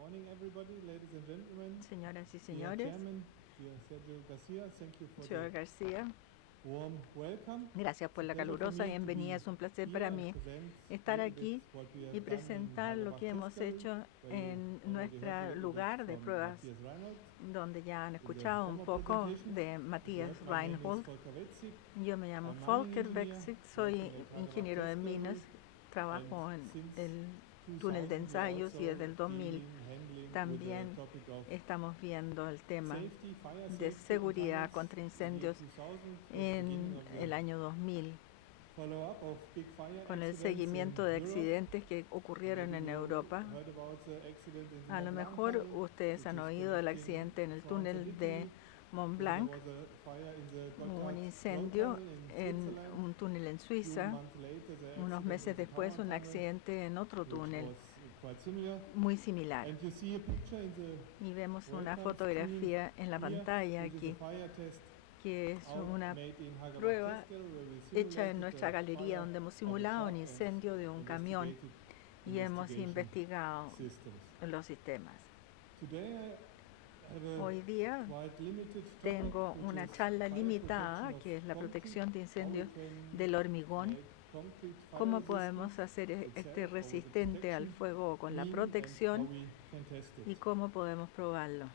morning, everybody, ladies and gentlemen. Señoras y Dear señores, Chairman, dear Sergio Garcia, thank you for señor the García, warm welcome. gracias por It's a la pleasure for calurosa me to bienvenida. be Es un placer here para and mí present a estar little bit aquí what we y have done in presentar lo Hagerbach que hemos Test Gallery, hecho where you en already heard a nuestro little bit lugar de from pruebas, Matthias Reinhold. donde ya han In the escuchado un former poco presentations, de you Matthias heard my name is Reinhold. Volker Wetzig. Yo me llamo I'm mining Volker engineer Wexig, working soy at Hagerbach ingeniero de Test minas, Gallery, and trabajo en since el 2000 túnel de we are ensayos y also desde el 2000 handling with también the topic of estamos viendo el tema safety, fire de safety in seguridad tunnels contra in the year incendios 2000 at the beginning en of el the año 2000, follow-up of big fire con el accidents in seguimiento de Europe. accidentes que ocurrieron Maybe en you Europa. heard about the accident in the A lo Mont Blanc mejor tunnel, ustedes which han is oído del connecting accidente en el France and túnel de Italy. Mont Then there Blanc, was a fire in the hubo Gotthard un Road incendio tunnel in en Switzerland. un túnel en Few Suiza. months later, the Unos accident meses in the después, Tauern un tunnel, accidente en otro which túnel was quite similar. muy similar. And you see a picture in the Y vemos una welcome fotografía en la screen here, pantalla which is aquí, a fire test que es una made in Hagerbach prueba Test Gallery, where we hecha en simulated nuestra the galería, fire donde hemos of a simulado un truck and incendio de un camión y hemos investigation investigado systems. los sistemas. Today I have Hoy día a quite limited topic, tengo which una is charla fire limitada, protection of que es la concrete, protección de how we incendios can del hormigón, make concrete fire cómo resistant podemos hacer itself este over the resistente al protection fuego con la beam, and how protección we can test y it. cómo podemos probarlo.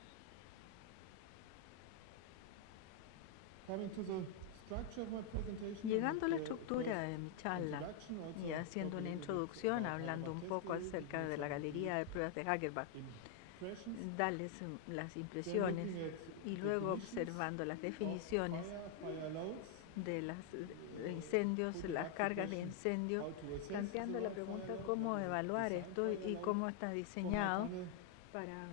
Coming to the structure of my presentation, Llegando a la the estructura de mi charla introduction, also y haciendo talk a una little bit introducción, about hablando un Hagerbach Test poco Gallery, acerca give de you la some galería de pruebas de Hagerbach, impressions. darles las Then impresiones looking at y luego definitions observando las of definiciones fire loads, de los incendios, putting las up the cargas de question incendio, how to assess the planteando la right fire pregunta load, cómo what is a evaluar designed esto fire y load cómo está for my diseñado tunnel, para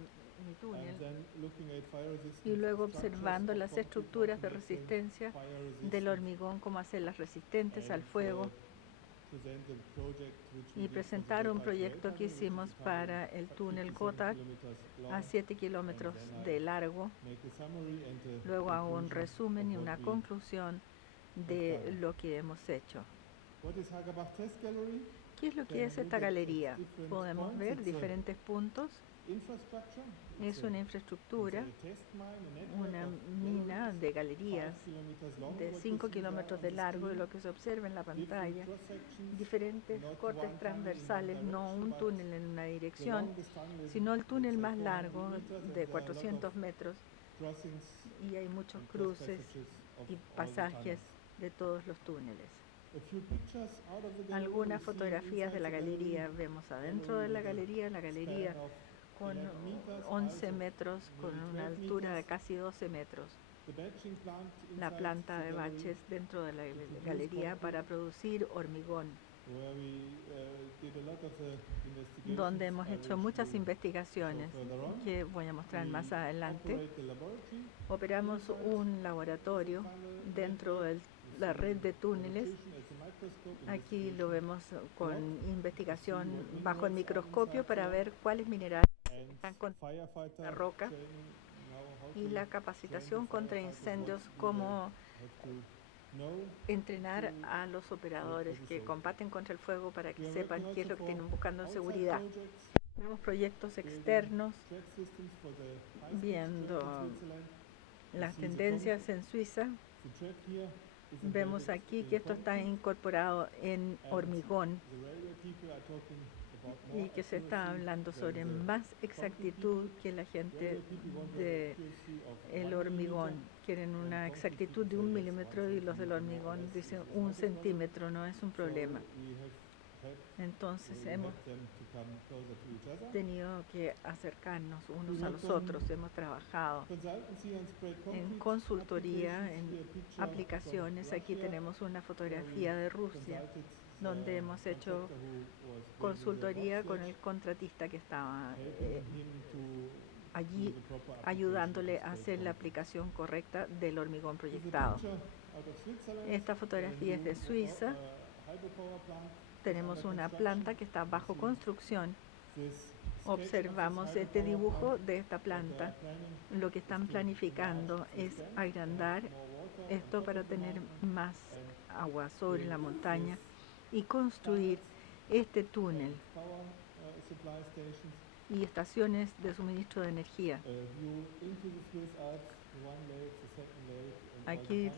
mi túnel, and then looking at fire y resistant luego structures observando of las concrete, how estructuras to de make them resistencia fire del resistant, hormigón, cómo hacerlas resistentes al and fuego, present the project which we y did for the presentar un Gotthard Rail proyecto Tunnel, que which is hicimos a tunnel para el túnel 57 Gotthard kilometers long, a 7 and kilómetros then de I largo. make a summary and a Luego hago un conclusion resumen y of una what we conclusión de lo que hemos hecho. What is Hagerbach Test Gallery? ¿Qué es lo que Can es look esta at galería? different Podemos points. ver It's diferentes puntos. infrastructure. Es una infraestructura, una mina de galerías de 5 kilómetros de largo, y lo que se observa en la pantalla, diferentes cortes transversales, no un túnel en una dirección, sino el túnel más largo de 400 metros, y hay muchos cruces y pasajes de todos los túneles. Algunas fotografías de la galería, vemos adentro de la galería con 11 metros, con una altura de casi 12 metros. La planta de baches dentro de la galería para producir hormigón, donde hemos hecho muchas investigaciones que voy a mostrar más adelante. Operamos un laboratorio dentro de la red de túneles. Aquí lo vemos con investigación bajo el microscopio para ver cuáles minerales están con la roca, y la capacitación contra incendios, cómo entrenar a los operadores que combaten contra el fuego para que sepan qué es lo que tienen buscando en seguridad. Tenemos proyectos externos viendo las tendencias en Suiza. Vemos aquí que esto está incorporado en hormigón y que se está hablando sobre más exactitud que la gente del hormigón. Quieren una exactitud de 1 milímetro y los del hormigón dicen 1 centímetro, no es un problema. Entonces hemos tenido que acercarnos unos a los otros. Hemos trabajado en consultoría, en aplicaciones. Aquí tenemos una fotografía de Rusia, donde hemos hecho consultoría con el contratista que estaba allí ayudándole a hacer la aplicación correcta del hormigón proyectado. Esta fotografía es de Suiza. Tenemos una planta que está bajo construcción. Observamos este dibujo de esta planta. Lo que están planificando es agrandar esto para tener más agua sobre la montaña y construir este túnel y estaciones de suministro de energía. Aquí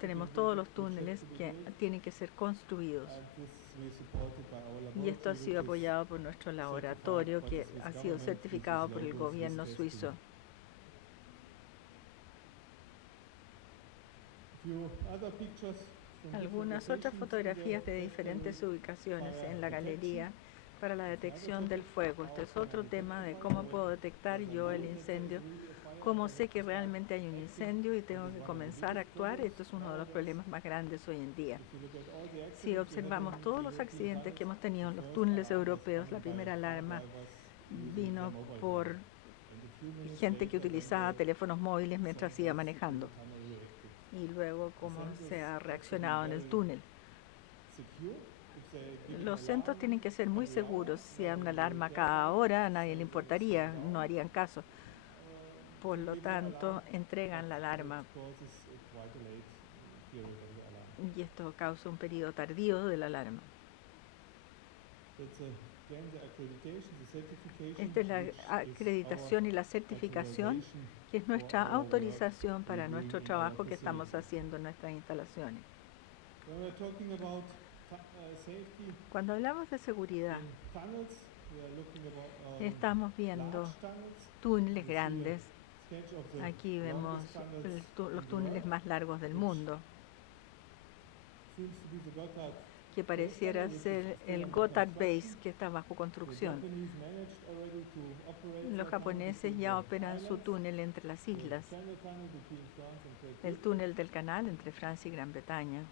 tenemos todos los túneles que tienen que ser construidos. Y esto ha sido apoyado por nuestro laboratorio, que ha sido certificado por el gobierno suizo. Algunas otras fotografías de diferentes ubicaciones en la galería para la detección del fuego. Este es otro tema de cómo puedo detectar yo el incendio, cómo sé que realmente hay un incendio y tengo que comenzar a actuar. Esto es uno de los problemas más grandes hoy en día. Si observamos todos los accidentes que hemos tenido en los túneles europeos, la primera alarma vino por gente que utilizaba teléfonos móviles mientras iba manejando. Y luego cómo se ha reaccionado en el túnel. Los centros tienen que ser muy seguros. Si hay una alarma cada hora, a nadie le importaría, no harían caso. Por lo tanto, entregan la alarma. Y esto causa un periodo tardío de la alarma. Esta es la acreditación y la certificación, que es nuestra autorización para nuestro trabajo que estamos haciendo en nuestras instalaciones. Cuando hablamos de seguridad, estamos viendo túneles grandes. Aquí vemos los túneles más largos del mundo, que pareciera ser el Gotthard Base, que está bajo construcción. Los japoneses ya operan su túnel entre las islas, el túnel del canal entre Francia y Gran Bretaña.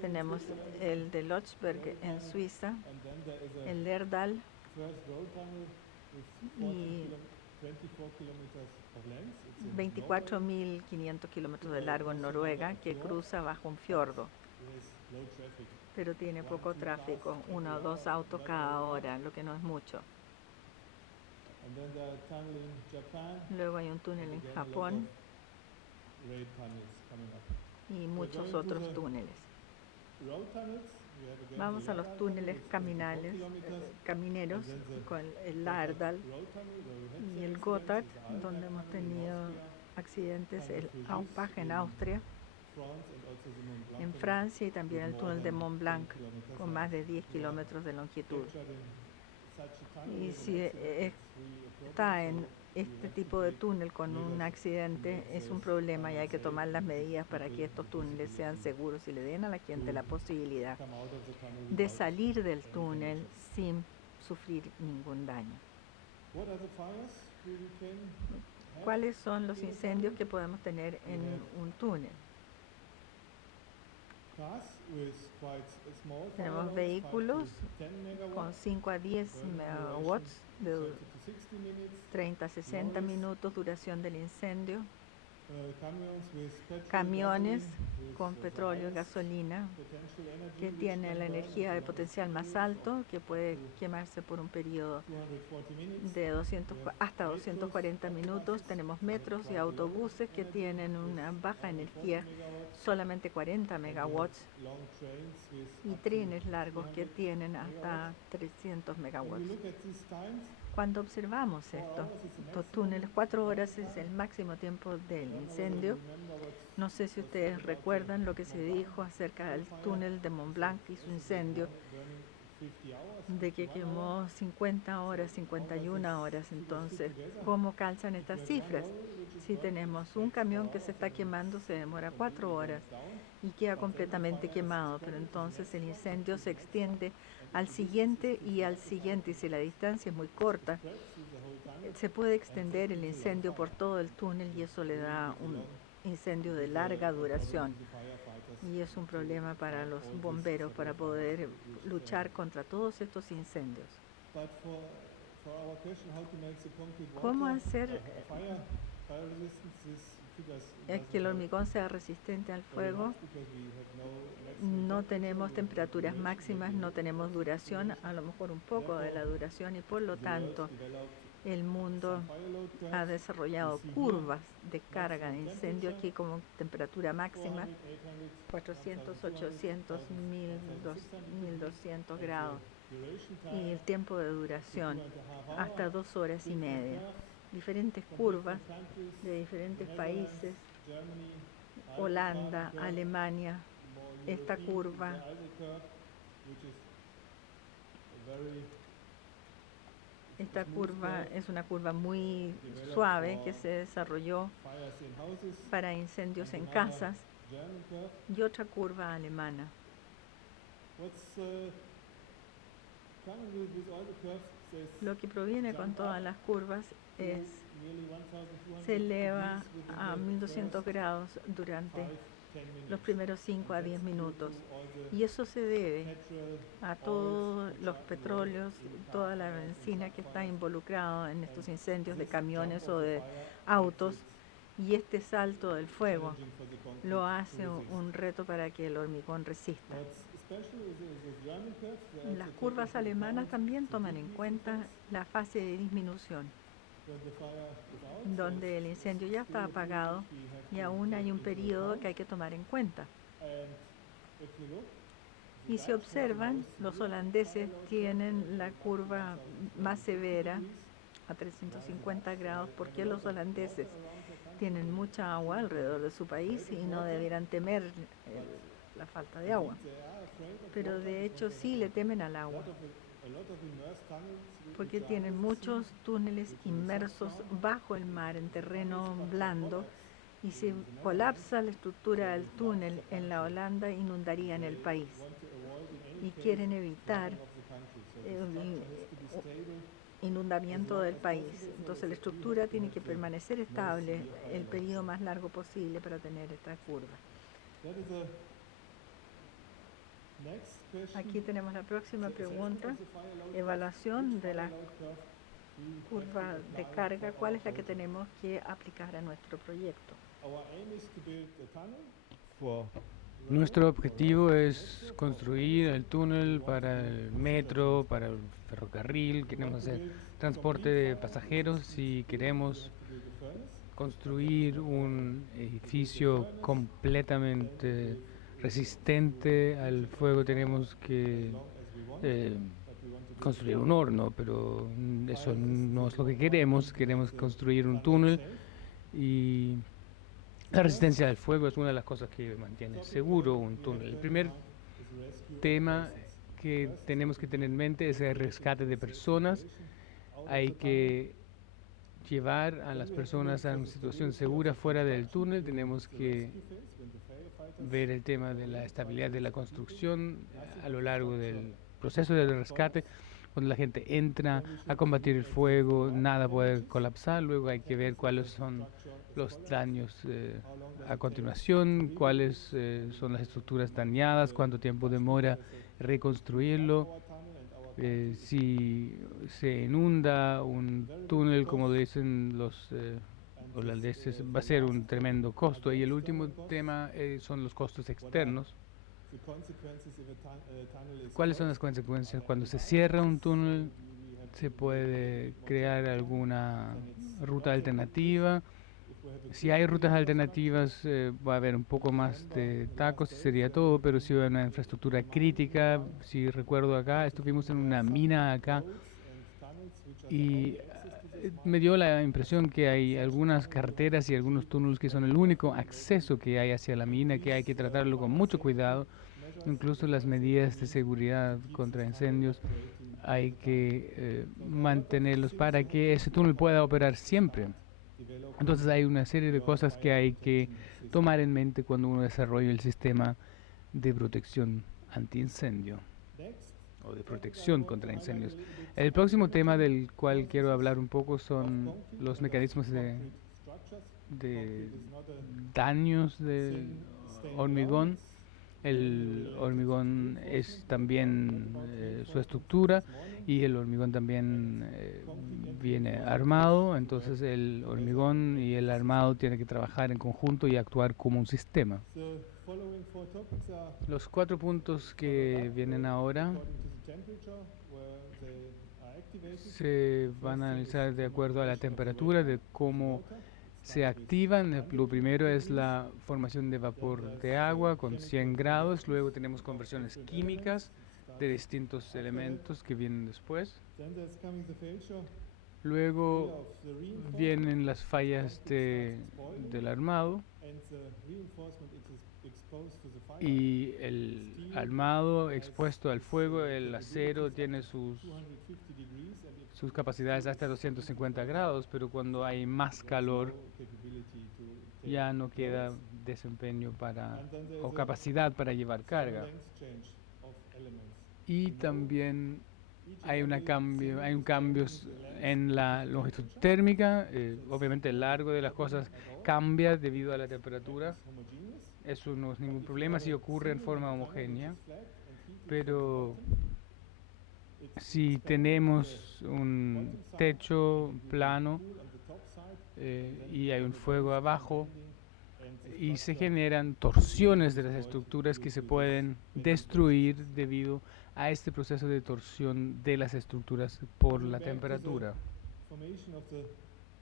Tenemos el de Lötschberg en Suiza, el Erdal y 24.500 kilómetros de largo en Noruega, que cruza bajo un fiordo, pero tiene poco tráfico, 1 o 2 autos cada hora, lo que no es mucho. Luego hay un túnel en Japón y muchos otros túneles. Vamos a los túneles camineros con el Ardal y el Gotthard, donde hemos tenido accidentes, el Aupach en Austria, en Francia, y también el túnel de Mont Blanc con más de 10 kilómetros de longitud. Y si está en este tipo de túnel con un accidente, es un problema y hay que tomar las medidas para que estos túneles sean seguros y le den a la gente la posibilidad de salir del túnel sin sufrir ningún daño. ¿Cuáles son los incendios que podemos tener en un túnel? Tenemos vehículos con 5 a 10 megawatts de 30 a 60 minutos duración del incendio. Camiones con petróleo y gasolina que tienen la energía de potencial más alto, que puede quemarse por un periodo de hasta 240 minutos. Tenemos metros y autobuses que tienen una baja energía, solamente 40 megawatts, y trenes largos que tienen hasta 300 megawatts. Cuando observamos estos túneles, 4 horas es el máximo tiempo del incendio. No sé si ustedes recuerdan lo que se dijo acerca del túnel de Mont Blanc y su incendio, de que quemó 50 horas, 51 horas. Entonces, ¿cómo calzan estas cifras? Si tenemos un camión que se está quemando, se demora 4 horas y queda completamente quemado, pero entonces el incendio se extiende al siguiente y al siguiente, y si la distancia es muy corta, se puede extender el incendio por todo el túnel y eso le da un incendio de larga duración. Y es un problema para los bomberos para poder luchar contra todos estos incendios. ¿Cómo hacer que el hormigón sea resistente al fuego? No tenemos temperaturas máximas, no tenemos duración, a lo mejor un poco de la duración, y por lo tanto el mundo ha desarrollado curvas de carga de incendio aquí como temperatura máxima 400, 800, 1200 grados y el tiempo de duración hasta 2 horas y media. Diferentes curvas de diferentes países, Holanda, Alemania, esta curva es una curva muy suave que se desarrolló para incendios en casas y otra curva alemana. Lo que proviene con todas las curvas se eleva a 1200 grados durante los primeros 5 a 10 minutos. Y eso se debe a todos los petróleos, toda la benzina que está involucrado en estos incendios de camiones o de autos. Y este salto del fuego lo hace un reto para que el hormigón resista. Las curvas alemanas también toman en cuenta la fase de disminución, donde el incendio ya está apagado y aún hay un periodo que hay que tomar en cuenta. Y si observan, los holandeses tienen la curva más severa a 350 grados porque los holandeses tienen mucha agua alrededor de su país y no debieran temer la falta de agua. Pero de hecho sí le temen al agua, porque tienen muchos túneles inmersos bajo el mar en terreno blando, y si colapsa la estructura del túnel en la Holanda, inundarían el país. Y quieren evitar el inundamiento del país. Entonces la estructura tiene que permanecer estable el periodo más largo posible para tener esta curva. Aquí tenemos la próxima pregunta. Evaluación de la curva de carga. ¿Cuál es la que tenemos que aplicar a nuestro proyecto? Nuestro objetivo es construir el túnel para el metro, para el ferrocarril. Queremos hacer transporte de pasajeros y queremos construir un edificio completamente resistente al fuego. Tenemos que construir un horno, pero eso no es lo que queremos. Queremos construir un túnel y la resistencia al fuego es una de las cosas que mantiene seguro un túnel. El primer tema que tenemos que tener en mente es el rescate de personas. Hay que llevar a las personas a una situación segura fuera del túnel. Tenemos que ver el tema de la estabilidad de la construcción a lo largo del proceso de rescate. Cuando la gente entra a combatir el fuego, nada puede colapsar. Luego hay que ver cuáles son los daños a continuación, cuáles son las estructuras dañadas, cuánto tiempo demora reconstruirlo. Si se inunda un túnel, como dicen los holandeses, va a ser un tremendo costo. Y el último tema son los costos externos. ¿Cuáles son las consecuencias? Cuando se cierra un túnel, se puede crear alguna ruta alternativa. Si hay rutas alternativas, va a haber un poco más de tacos y sería todo, pero si hay una infraestructura crítica, si recuerdo acá, estuvimos en una mina acá y me dio la impresión que hay algunas carreteras y algunos túneles que son el único acceso que hay hacia la mina, que hay que tratarlo con mucho cuidado. Incluso las medidas de seguridad contra incendios hay que mantenerlos para que ese túnel pueda operar siempre. Entonces hay una serie de cosas que hay que tomar en mente cuando uno desarrolla el sistema de protección antiincendio o de protección contra incendios. El próximo tema del cual quiero hablar un poco son los mecanismos de daños del hormigón. El hormigón es también su estructura y el hormigón también viene armado, entonces el hormigón y el armado tienen que trabajar en conjunto y actuar como un sistema. Los 4 puntos que vienen ahora se van a analizar de acuerdo a la temperatura, de cómo se activan. Lo primero es la formación de vapor de agua con 100 grados. Luego tenemos conversiones químicas de distintos elementos que vienen después. Luego vienen las fallas del armado y el armado expuesto al fuego. El acero tiene sus capacidades hasta 250 grados, pero cuando hay más calor ya no queda desempeño o capacidad para llevar carga. Y también hay un cambio en la longitud térmica. Obviamente el largo de las cosas cambia debido a la temperatura. Eso no es ningún problema si ocurre en forma homogénea, pero si tenemos un techo plano y hay un fuego abajo y se generan torsiones de las estructuras que se pueden destruir debido a este proceso de torsión de las estructuras por la temperatura.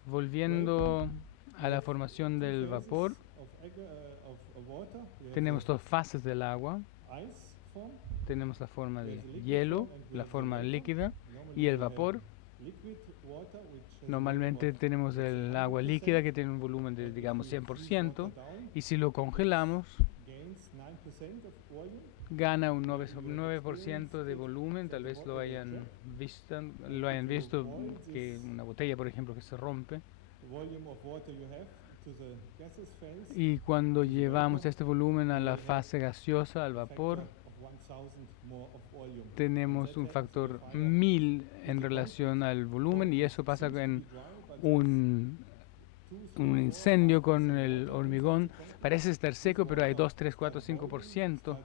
Volviendo a la formación del vapor, tenemos dos fases del agua. Tenemos la forma de hielo, la forma líquida y el vapor. Normalmente tenemos el agua líquida que tiene un volumen de, digamos, 100%, y si lo congelamos, gana un 9% de volumen. Tal vez lo hayan visto que una botella, por ejemplo, que se rompe. Y cuando llevamos este volumen a la fase gaseosa, al vapor, tenemos un factor 1000 en relación al volumen, y eso pasa en un incendio con el hormigón. Parece estar seco, pero hay 2, 3, 4, 5%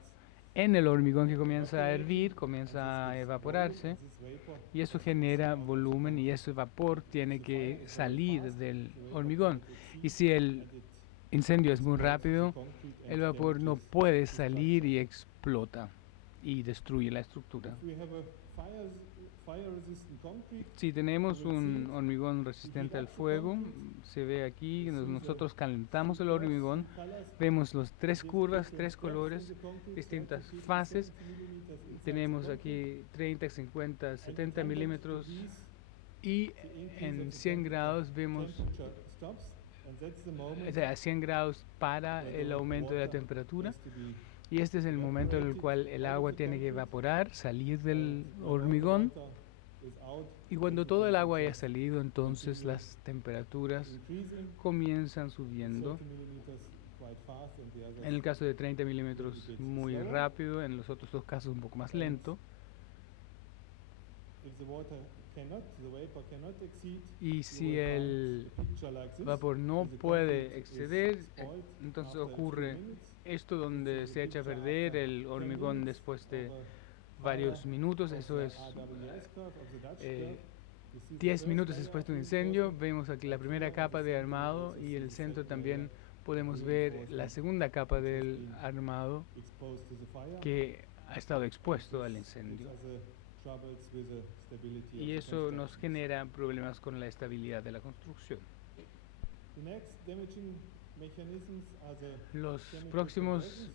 en el hormigón que comienza a hervir, comienza a evaporarse, y eso genera volumen, y ese vapor tiene que salir del hormigón. Y si el incendio es muy rápido, el vapor no puede salir y explota y destruye la estructura. Si tenemos un hormigón resistente al fuego, se ve aquí, nosotros calentamos el hormigón, vemos las tres curvas, tres colores, distintas fases. Tenemos aquí 30, 50, 70 milímetros, y en 100 grados vemos, o sea, a 100 grados para el aumento de la temperatura. Y este es el momento en el cual el agua tiene que evaporar, salir del hormigón. Y cuando todo el agua haya salido, entonces las temperaturas comienzan subiendo. En el caso de 30 milímetros muy rápido, en los otros dos casos un poco más lento. Y si el vapor no puede exceder, entonces ocurre esto, donde se echa a perder el hormigón después de varios minutos. Eso es 10 minutos después de un incendio. Vemos aquí la primera capa de armado, y en el centro también podemos ver la segunda capa del armado que ha estado expuesto al incendio. Y eso nos genera problemas con la estabilidad de la construcción. Los próximos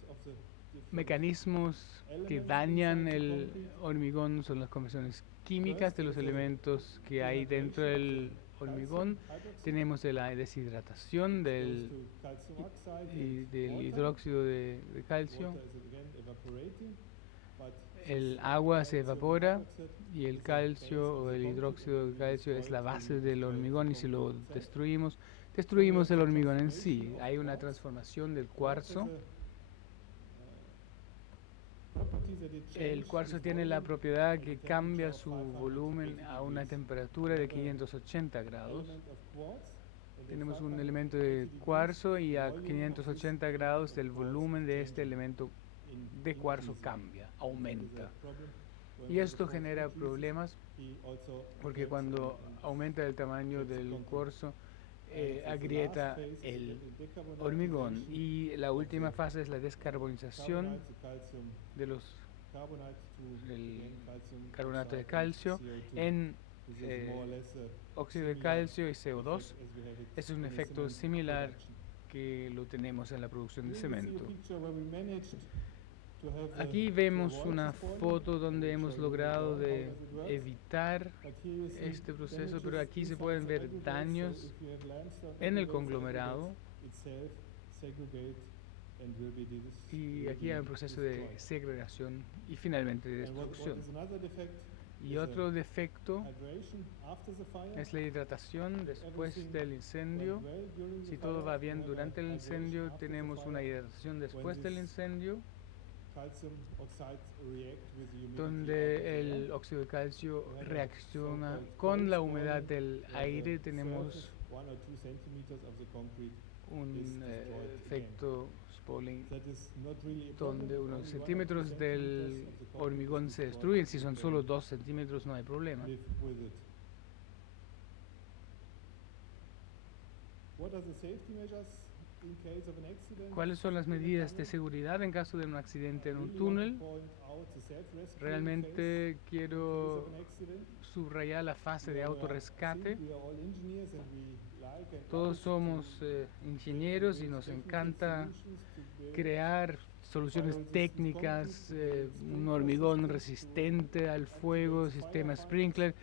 mecanismos que dañan el hormigón son las conversiones químicas de los elementos que hay dentro del hormigón. Tenemos la deshidratación del hidróxido de calcio. El agua se evapora, y el calcio o el hidróxido de calcio es la base del hormigón, y si lo destruimos el hormigón en sí. Hay una transformación del cuarzo. El cuarzo tiene la propiedad que cambia su volumen a una temperatura de 580 grados. Tenemos un elemento de cuarzo, y a 580 grados el volumen de este elemento de cuarzo cambia, aumenta. Y esto genera problemas, porque cuando aumenta el tamaño del cuarzo, agrieta el hormigón. Y la última fase es la descarbonización de los el carbonato de calcio en óxido de calcio y CO2. Es un efecto similar que lo tenemos en la producción de cemento. Aquí vemos una foto donde hemos logrado de evitar este proceso, pero aquí se pueden ver daños en el conglomerado y aquí hay un proceso de segregación y finalmente de destrucción. Y otro defecto es la hidratación después del incendio. Si todo va bien durante el incendio, tenemos una hidratación después del incendio, donde el óxido de calcio reacciona con la humedad del aire. Tenemos un efecto spalling donde unos centímetros del hormigón se destruyen. Si son solo 2 centímetros no hay problema. ¿Cuáles son las medidas de seguridad en caso de un accidente en un túnel? Realmente quiero subrayar la fase de autorrescate. Todos somos ingenieros y nos encanta crear soluciones técnicas, un hormigón resistente al fuego, sistema sprinkler,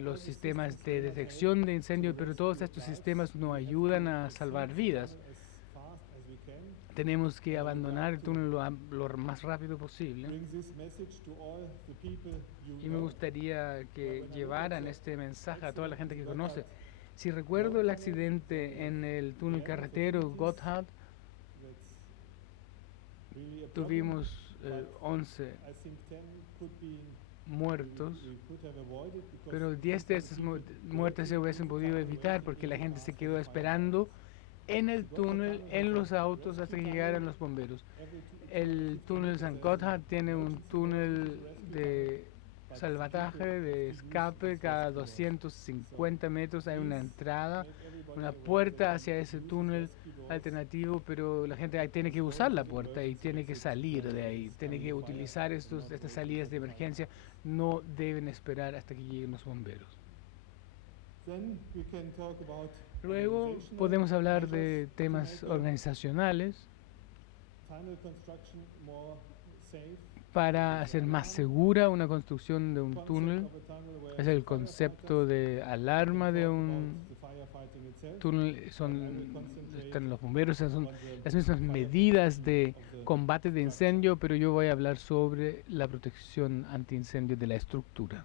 los sistemas de detección de incendios, pero todos estos sistemas no ayudan a salvar vidas. Tenemos que abandonar el túnel lo más rápido posible. Y me gustaría que llevaran este mensaje a toda la gente que conoce. Si recuerdo el accidente en el túnel carretero Gotthard, tuvimos 11 muertos, pero 10 de esas muertes se hubiesen podido evitar porque la gente se quedó esperando en el túnel, en los autos, hasta que llegaran los bomberos. El túnel San Gotthard tiene un túnel de salvataje, de escape. Cada 250 metros hay una entrada, una puerta hacia ese túnel alternativo, pero la gente ahí tiene que usar la puerta y tiene que salir de ahí, tiene que utilizar estas salidas de emergencia. No deben esperar hasta que lleguen los bomberos. Luego podemos hablar de temas organizacionales para hacer más segura una construcción de un túnel. Es el concepto de alarma de un túnel, están los bomberos, son las mismas medidas de combate de incendio, pero yo voy a hablar sobre la protección antiincendio de la estructura.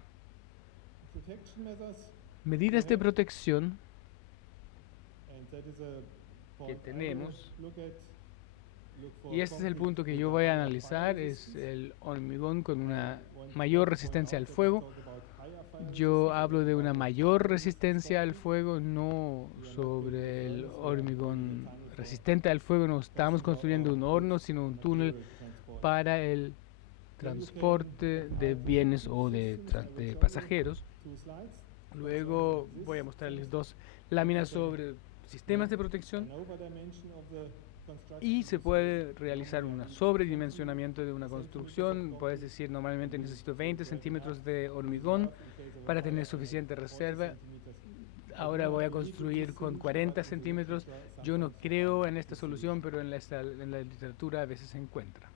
Medidas de protección que tenemos, y este es el punto que yo voy a analizar, es el hormigón con una mayor resistencia al fuego. Yo hablo de una mayor resistencia al fuego, no sobre el hormigón resistente al fuego. No estamos construyendo un horno, sino un túnel para el transporte de bienes o de pasajeros. Luego voy a mostrarles 2 láminas sobre sistemas de protección y se puede realizar un sobredimensionamiento de una construcción. Puedes decir, normalmente necesito 20 centímetros de hormigón para tener suficiente reserva. Ahora voy a construir con 40 centímetros. Yo no creo en esta solución, pero en la literatura a veces se encuentra.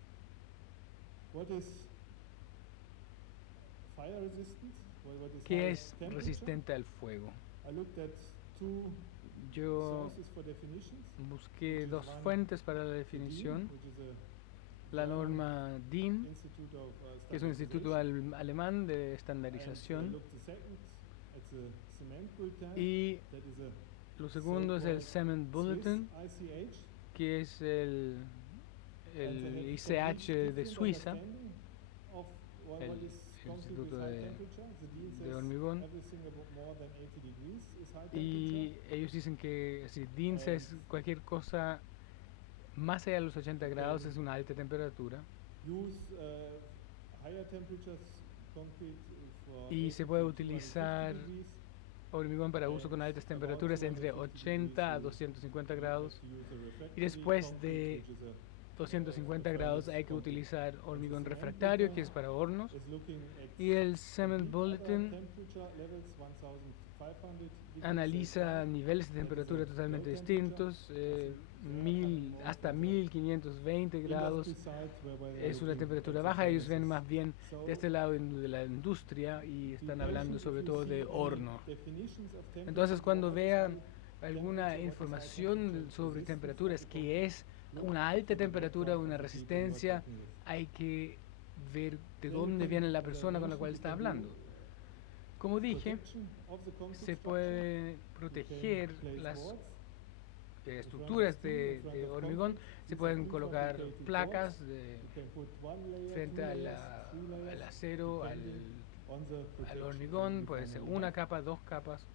¿Qué es resistente al fuego? Yo busqué 2 fuentes para la definición. La norma DIN, que es un instituto alemán de estandarización, y lo segundo es el Cement Bulletin, que es el ICH de Suiza, el Instituto de Hormigón, y ellos dicen que si DINS es cualquier cosa más allá de los 80 grados, es una alta temperatura, y se puede utilizar hormigón para uso con altas temperaturas entre 80 a 250 grados, y después de 250 grados hay que utilizar hormigón refractario, que es para hornos. is looking at Y el Cement Bulletin temperature levels 1500 degrees analiza Celsius. niveles de temperatura totalmente distintos, hasta 1520 grados. Industry sites whereby they are Es una looking temperatura at baja, ellos ven furnaces. más bien So, de este lado de la industria y están hablando sobre todo de horno. definitions of temperature Entonces, cuando for vean obviously alguna temperature, what is high información temperature sobre resistance temperaturas, of the que es concrete, una alta look temperatura, at una the people you are resistencia, talking with. hay que ver de Then dónde you viene can, la as I persona con la mentioned, cual you está can do hablando. Como dije, protection of the concrete se structure. puede You can proteger place las boards estructuras de hormigón, se pueden colocar placas you can put one layer, frente two a layers, three al layers, acero, depending on the al protection hormigón, you puede ser finally una have. capa, dos capas,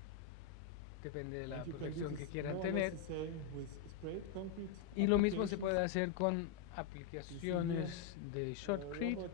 depende de la And you can do protección que this quieran more or less tener. the same with sprayed concrete Y lo mismo se puede applications. hacer con aplicaciones de shotcrete. Robot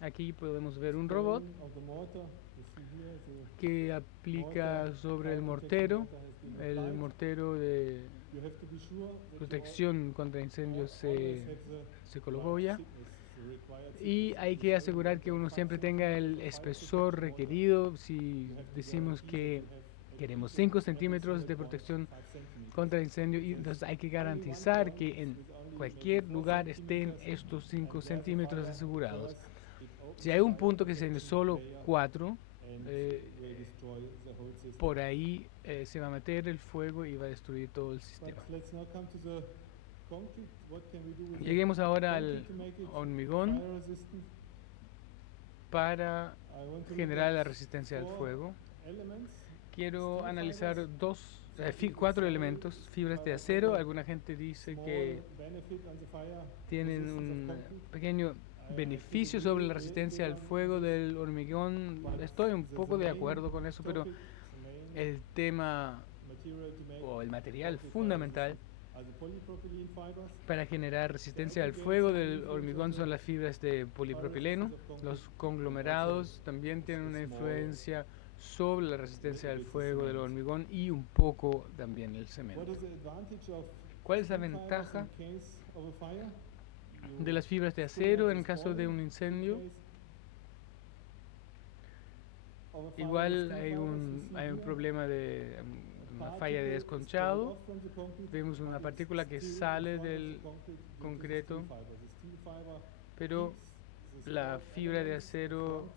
Aquí podemos ver un robot spraying of the mortar. You see here the que aplica mortar, sobre el fire protection mortero, mortar has been el applied. mortero de You have to be sure that you protección contra incendios always se have the se colocó right ya. thickness, the required Y thickness. hay If que you asegurar que uno 5 siempre tenga el centimeters of fire espesor protection mortar, requerido. Si you have to decimos guarantee que that you have at queremos least 5 every centímetros single de point protección 5 centimeters. contra incendio, y So entonces hay que only one garantizar point que is en with only cualquier maybe 4 lugar estén centimeters, estos 5 and there the centímetros fire asegurados. occurs, it opens Si hay un fire punto que es en protection solo layer 4, and eh, will destroy the whole system. por ahí se va a meter el fuego y va a destruir todo el But sistema. let's now come to the concrete. What can we do with the Lleguemos ahora al concrete to make it hormigón fire resistant? para I want to look generar la at resistencia al 4 fuego. elements. Quiero Steel analizar fibers, 4 elementos: fibras de acero. Alguna gente dice small que benefit on the fire tienen resistance of un concrete. pequeño beneficio sobre la resistencia al fuego del hormigón. But Estoy un the poco de main acuerdo con eso, pero topic, the main el tema material to make o el material concrete fire fundamental resistant are the polypropylene fibers. para generar resistencia al fuego del hormigón son las fibras de polipropileno. Los conglomerados también tienen una influencia sobre la resistencia al fuego del hormigón y un poco también el What cemento. is the advantage of ¿Cuál es la steel fibers ventaja in case of a fire? de las fibras de You acero still en have caso this de bond un in incendio? case of a fire with Igual steel hay fibers. You un see hay un here problema de una falla de particle is desconchado. pulled off from the concrete, Vemos una but it's partícula que still sale in front of the del concrete due to the concreto, steel fiber. The steel fiber pero keeps the la support fibra de elements in acero front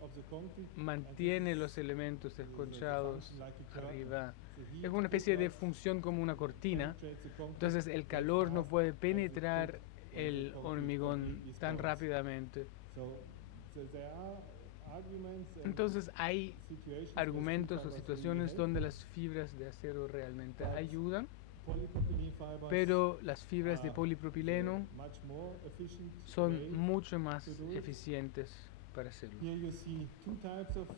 of the concrete, and mantiene this los elementos is a desconchados function like a curtain. arriba. The heat Es una especie de does función como una cortina. penetrate the concrete Entonces el just calor no fast puede as it penetrar could when el the concrete hormigón completely is tan balanced. rápidamente. So there are arguments and Entonces hay situations where steel argumentos o fibers really situaciones help. donde las fibras de acero realmente But ayudan, Polypropylene fibers pero las fibras de are polipropileno the much more efficient way. son mucho más to do it. eficientes para hacerlo. Here you see two types of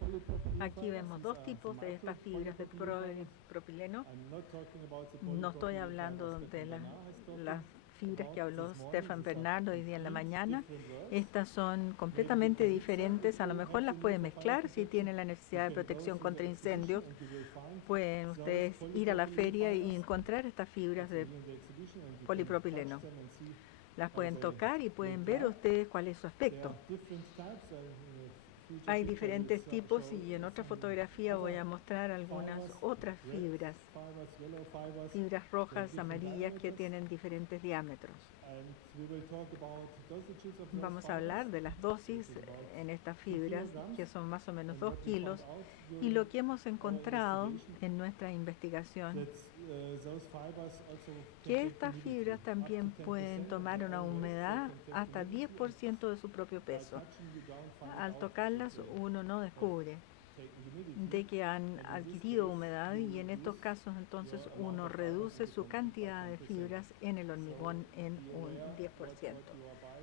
polypropylene Aquí fibers. vemos These dos are tipos de estas fibras de micropolipropylene fibers. propileno. I'm not talking about the No estoy polypropylene hablando fibers de Stefan Bernard has talked las fibras que about habló this morning. Stefan These are Bernardo hoy día en la complete mañana. different worlds. Estas son completamente diferentes, a lo mejor las puede mezclar si tiene la necesidad de protección contra incendios. Pueden ustedes ir a la feria y encontrar estas fibras de polipropileno. Las pueden tocar y pueden ver ustedes cuál es su aspecto. Hay diferentes tipos y en otra fotografía voy a mostrar algunas otras fibras rojas, amarillas que tienen diferentes diámetros. Vamos a hablar de las dosis en estas fibras, que son más o menos 2 kilos, y lo que hemos encontrado en nuestra investigación, que estas fibras también pueden tomar una humedad hasta 10% de su propio peso. Al tocarlas uno no descubre de que han adquirido humedad y en estos casos entonces uno reduce su cantidad de fibras en el hormigón en un 10%.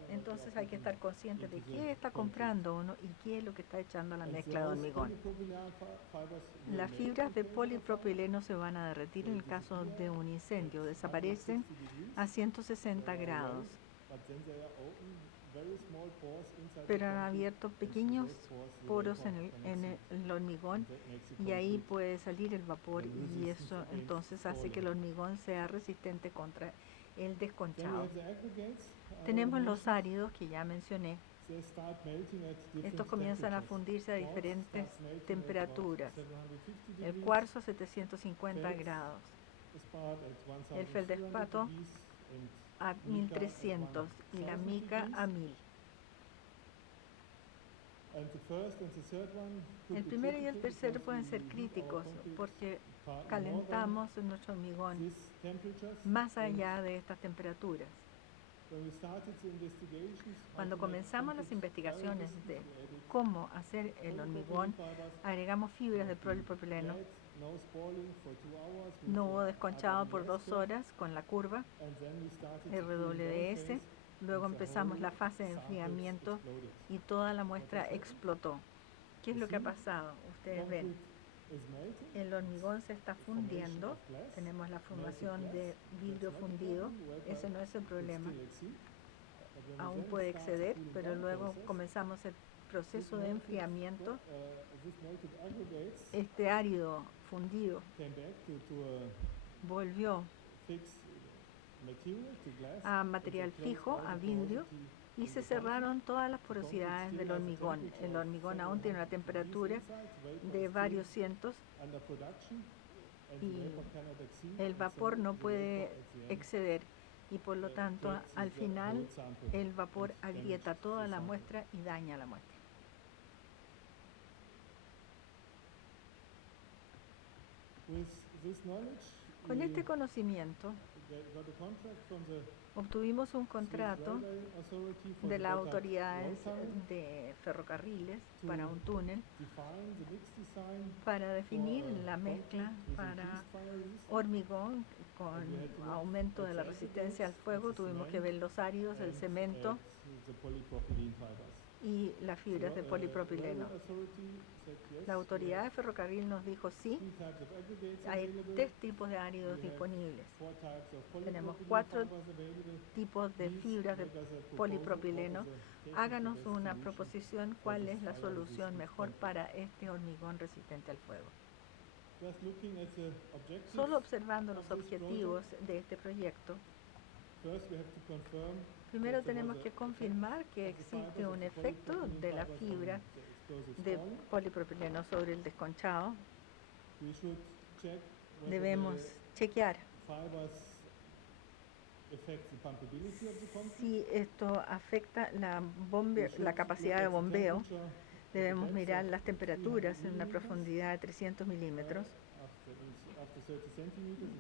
Entonces hay que estar consciente de qué está comprando uno y qué es lo que está echando a la mezcla de hormigón. Las fibras de polipropileno se van a derretir en el caso de un incendio, desaparecen a 160 grados, pero han abierto pequeños poros en el hormigón y ahí puede salir el vapor y eso entonces hace que el hormigón sea resistente contra el Then we desconchado. have the aggregates. Tenemos los áridos que ya mencioné. They start melting at different Estos comienzan a temperatures. fundirse a Quartz diferentes starts melting at temperaturas. 750 El degrees, cuarzo a 750 Fels grados, spar at el 1300 feldespato degrees, and a mica at 1300 y la 1000 mica a degrees. 1000. And the first and the third one could El be primero y el critical tercero because pueden we ser heat our críticos concrete porque far more than calentamos nuestro hormigón these temperatures. más And allá de estas temperaturas. when we started the investigations, how Cuando to make comenzamos las concrete investigaciones bioresistant, de we added cómo hacer el hormigón, polypropylene fibers. agregamos fibras de polipropileno. Flat, no spalling for 2 hours with No hubo the desconchado por RWS 2 curve. horas con la curva And then we started the cooling down RWS. phase, Luego and the empezamos whole la fase de sample enfriamiento exploded. y toda la muestra explotó. ¿Qué es lo que ha Sí. pasado? Ustedes ven, Concrete is melting. el hormigón se está Formation fundiendo. of glass, Tenemos la formación melted de glass. vidrio That's not a fundido. problem. Water Ese no es el could problema. still exceed. But when we Aún then puede start the exceder, cooling pero down luego process, comenzamos el proceso de enfriamiento. these melted aggregates Este árido fundido came back to a volvió fixed material, to glass, a and they material closed fijo, all a the vidrio, porosity y in se the concrete. cerraron todas las porosidades del hormigón. El hormigón aún tiene una temperatura de varios cientos y el vapor no puede exceder y por lo tanto al final el vapor agrieta toda la muestra y daña la muestra. Con este conocimiento obtuvimos un contrato de las autoridades de ferrocarriles para un túnel para definir la mezcla para hormigón con aumento de la resistencia al fuego. Tuvimos que ver los áridos, el cemento y las fibras de polipropileno. La autoridad de ferrocarril nos dijo sí, hay 3 tipos de áridos disponibles. Tenemos 4 tipos de fibras de polipropileno. Háganos una proposición, ¿cuál es la solución mejor para este hormigón resistente al fuego? Solo observando los objetivos de este proyecto, primero tenemos que confirmar que existe un efecto de la fibra de polipropileno sobre el desconchado. Debemos chequear si esto afecta la capacidad de bombeo. Debemos mirar las temperaturas en una profundidad de 300 milímetros.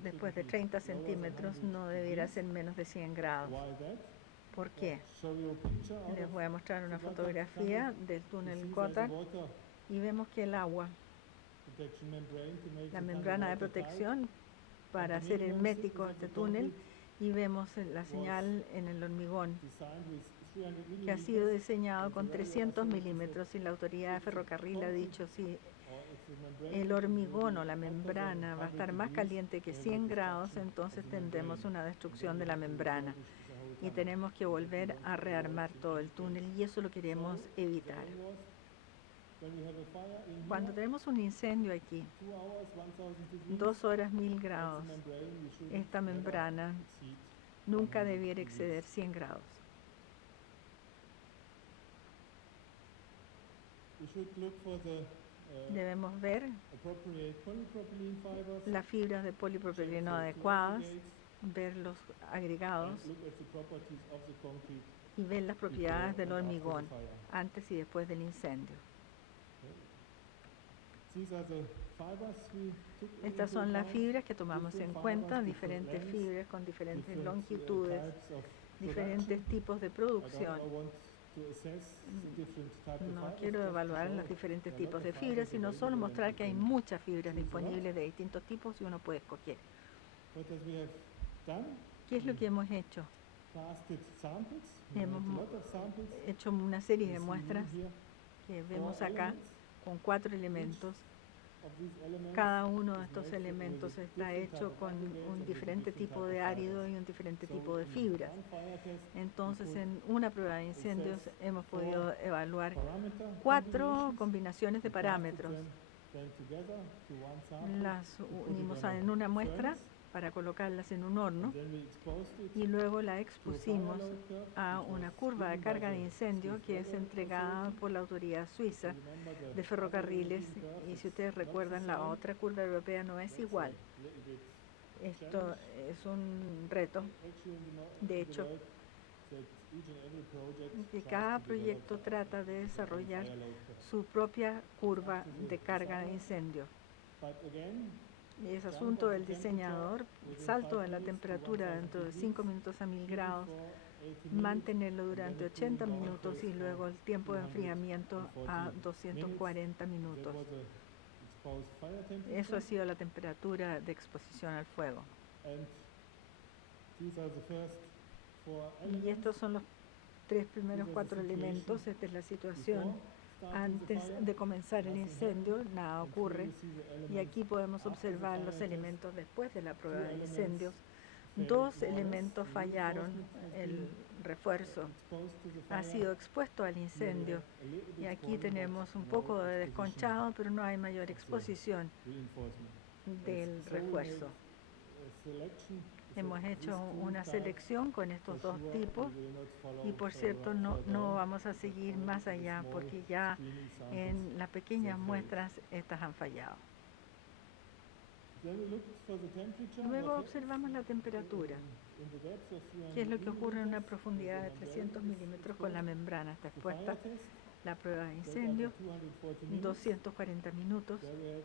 Después de 30 centímetros no debiera ser menos de 100 grados. ¿Por qué? Les voy a mostrar una fotografía del túnel Gotthard y vemos que el agua, la membrana de protección para hacer hermético este túnel, y vemos la señal en el hormigón que ha sido diseñado con 300 milímetros y la autoridad de ferrocarril ha dicho si el hormigón o la membrana va a estar más caliente que 100 grados, entonces tendremos una destrucción de la membrana y tenemos que volver a rearmar todo el túnel y eso lo queremos evitar. Cuando tenemos un incendio aquí, 2 horas 1000 grados, esta membrana nunca debiera exceder 100 grados. Debemos ver las fibras de polipropileno adecuadas, ver los agregados y ver las propiedades del hormigón antes y después del incendio. Estas son las fibras que tomamos en cuenta, diferentes fibras con diferentes longitudes, diferentes tipos de producción. No quiero evaluar los diferentes tipos de fibras, sino solo mostrar que hay muchas fibras disponibles de distintos tipos y uno puede escoger. ¿Qué es lo que hemos hecho? Hemos hecho una serie de muestras que vemos acá con 4 elementos. Cada uno de estos elementos está hecho con un diferente tipo de árido y un diferente tipo de fibras. Entonces, en una prueba de incendios hemos podido evaluar 4 combinaciones de parámetros. Las unimos en una muestra para colocarlas en un horno then we exposed it y luego la to a fire expusimos load curve, a which una was curva de given by carga de the incendio Swiss que es Railroad entregada Authority. por la autoridad If suiza you remember, the de other ferrocarriles European curve y is si ustedes not the recuerdan la same. otra curva europea no es That's a igual. little bit Esto challenge. es un reto, Actually, de in the hecho, world, that each and every project que tries cada to develop proyecto trata de their own desarrollar fire load curve. su propia curva It's up to the de carga de designer, incendio. but again, Y es jump asunto of the del diseñador, temperature within salto 5 de la minutes to temperatura 1000 dentro de degrees, 5 minutos a 1000 keep it grados, for 80 minutes, mantenerlo and then durante the 80 cooling down minutos phase y for luego el tiempo de 240 enfriamiento a minutes. 240 That minutos. was a exposed fire Eso temperature, ha sido la temperatura de exposición al fuego. and these are the first 4 Y elements. estos son los 3 primeros These are the 4 elementos. situation Esta es la before situación starting the antes fire. de comenzar el Nothing incendio, happened. nada And here ocurre. you see the Y elements aquí podemos after the observar fire los test. elementos después de la prueba Two de elements incendios. failed Dos more or less. elementos The fallaron. reinforcement has El been refuerzo exposed to the ha fire. sido expuesto al Here we incendio. have a little Y bit aquí spoiling, tenemos but un no poco de exposition desconchado, pero no hay mayor of the exposición reinforcement. del So we made refuerzo. a selection. So Hemos these hecho two una types, selección con for estos dos sure, tipos we will not follow y por cierto further no on, vamos a seguir but más only the allá small porque ya screening samples en las pequeñas that failed. muestras estas han fallado. Then we looked for the temperature. Luego What observamos la temperatura, in the depth of 300 qué es lo que ocurre en una millimeters, profundidad de the membrane 300 is milímetros con la exposed. membrana está The fire expuesta, test, la prueba de that incendio, after 240 minutes, 240 minutos, there we had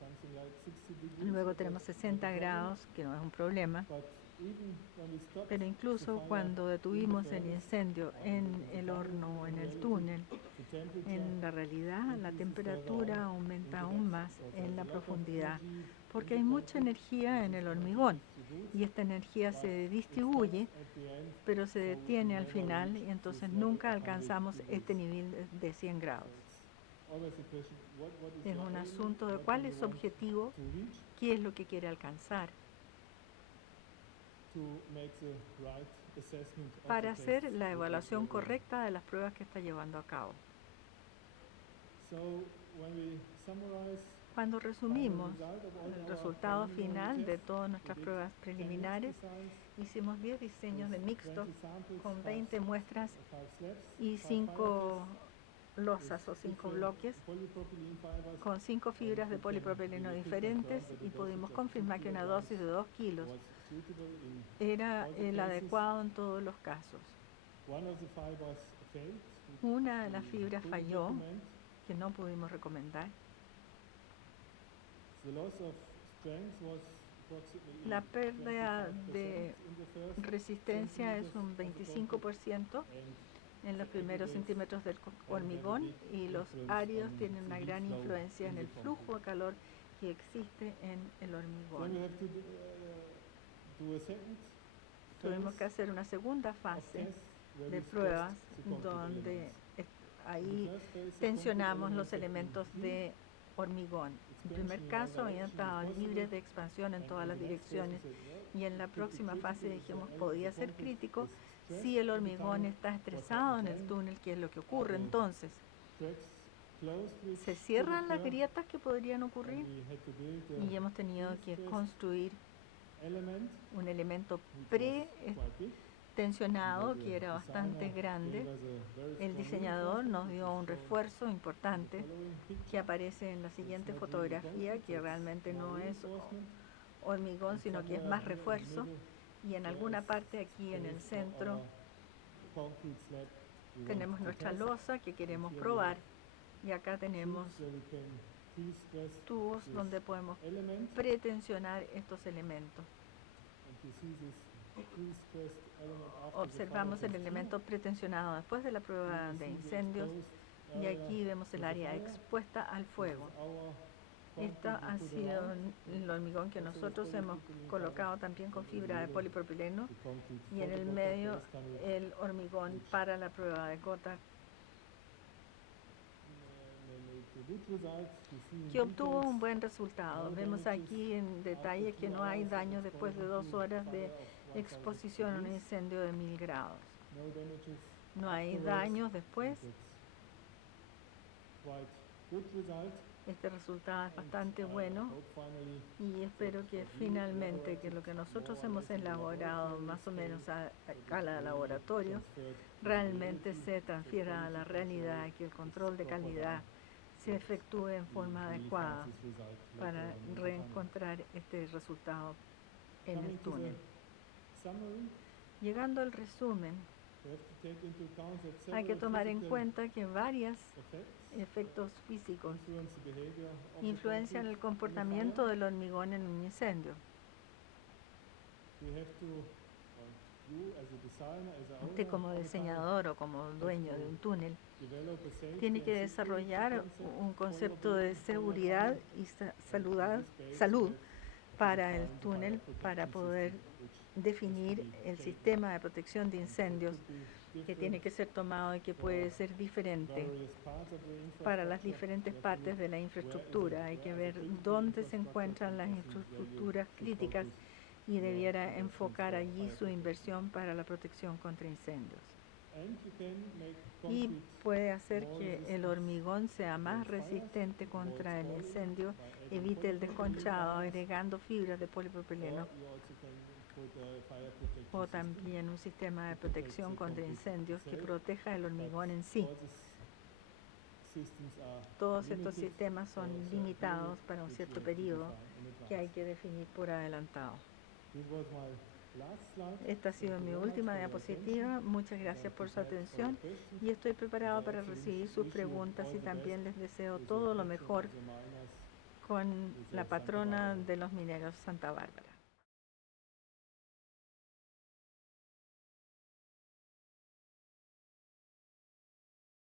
something like 60 degrees, luego which tenemos was not a 60 problem. grados, que no es un problema, But even when we stopped pero the incluso fire cuando in the detuvimos el furnace, incendio or en the el tunnel, horno o en in el reality, túnel, the temperature en la realidad la increases temperatura further on aumenta in the aún depth, más because en there's la a lot of profundidad, energy porque in hay the mucha concrete, energía and en this el energy hormigón distributes, y esta energía but se it distribuye, stops at the end, pero se so we detiene al never final reach y entonces this level nunca of 100 alcanzamos degrees. este nivel de 100 So grados. it's always a question, what is Es your un aim? asunto de What cuál do es you su want objetivo, to reach qué es lo que quiere alcanzar to make the right assessment of para the hacer tests la that is evaluación going on. correcta de las pruebas que está llevando a cabo. So when we summarize Cuando final resumimos result of all el our resultado preliminary final de tests, todas we nuestras did pruebas 10 preliminares, mixed designs hicimos 10 diseños de with mixto 20 samples, con 20 5 muestras slabs, y 5 fire 5 tests, losas o 5 bloques polypropylene fibers, con 5 fibras de and we polipropileno could diferentes confirm that y the pudimos dosage of 2 confirmar que una dosis de 2 kilos was suitable in era all the el cases. adecuado en todos los casos. One of the fibers failed, which Una de las we fibras couldn't falló, document. que no pudimos recomendar. The loss of strength was approximately La pérdida 25% de in the first resistencia es un centimeters of the concrete, 25% and en los primeros centímetros del hormigón y los áridos tienen una gran influencia en el flujo de calor que existe en el then hormigón. we have to do a second Tuvimos phase que hacer una segunda of fase tests where de we pruebas stressed the concrete donde elements. ahí In the first phase, the tensionamos concrete los elements elementos had been de hormigón. En primer expansion in all caso habían directions estado is possible, libres de expansión en and todas in las the next phase we direcciones said, well, y en la it could be próxima fase critical if the dijimos element of podía the ser concrete crítico is stressed si el at the hormigón time. está What estresado en happens el then? túnel, ¿qué es lo que ocurre the entonces? Cracks closed, which Se could cierran las occur, grietas que podrían and ocurrir we had to build y hemos tenido que stressed construir element, un elemento which was quite big. pretensionado And the que era bastante designer grande. gave us a very El strong diseñador nos reinforcement, dio which un is shown refuerzo in the importante following picture. que aparece en la siguiente It's not really fotografía, concrete, que it's realmente more no es reinforcement. hormigón, And sino que es somewhere más here in the refuerzo. middle, Y en there alguna is parte aquí en el space for centro our concrete slab we want tenemos to nuestra test. losa que queremos here we probar. have Y acá tenemos tubes where we can pre-stress tubos this donde podemos element. pretensionar estos elementos. And you see this pre-stressed element after Observamos the el fire test. elemento pretensionado después de la prueba Here you de see the incendios exposed y area aquí vemos to el the área fire. expuesta al This fuego. is our Esta concrete we ha put sido around. el hormigón que Also with nosotros hemos polypropylene colocado fibers. también con And in the fibra de middle, polipropileno the concrete y en el photovoltaic medio base tunnel, el hormigón which para la prueba de gota made a good result. You see in que obtuvo details un buen resultado. no Vemos damages aquí en detalle after que 2 no hay hours of daño después de 2 exposure to horas de fire of 1000 exposición a un degrees. incendio de 1000 grados. No damages No hay afterwards. daños después. That's quite good result. Este resultado es bastante bueno Hope finally y espero que finalmente que lo que nosotros hemos elaborado más o menos a escala de laboratorio realmente se transfiera a la realidad, que el control de calidad se efectúe en forma adecuada para reencontrar este resultado en el túnel. Summary, Llegando al resumen, we have to take into account that hay que several tomar en physical cuenta que varios effects efectos físicos influence the behavior of the influencian el concrete in a comportamiento fire. del hormigón en un incendio. We have to, or you as a designer, as a Usted owner como of a tunnel, diseñador o como dueño de un túnel develop a safety tiene and que security desarrollar concept un for your concepto de building, for your seguridad tunnel. y In this case, salud we have para el defined the túnel fire para protection poder system, which has to definir be el taken. sistema de protección de And it incendios could be que tiene different que ser tomado y que puede ser diferente various parts of the para las infrastructure. diferentes We have to partes look de la where infraestructura. Hay que is ver the critical dónde se infrastructure encuentran las and where you infraestructuras should críticas focus y your debiera investments enfocar for allí fire su protection. inversión para la protección contra incendios. And you can make Y concrete puede hacer more que el resistant hormigón sea más against fires, resistente contra el avoid spoiling incendio, by adding evite el polypropylene desconchado fibers, agregando fibras de or polipropileno you also can put a fire protection o system también un sistema de to protect protección the contra concrete incendios que itself, proteja el but hormigón en sí. all these systems are Todos estos limited sistemas for a son certain limitados period, para un which cierto you have to periodo define in que hay advance. que definir por adelantado. This was my last slide. Esta ha Thank sido you mi very much última for your diapositiva. attention. Muchas And gracias I'm por su prepared for your atención questions. y estoy And preparado I para also recibir sus wish you preguntas all y the también best les deseo with todo your lo patron mejor of the miners, con with la Santa patrona Barbara. de los mineros, Santa Bárbara.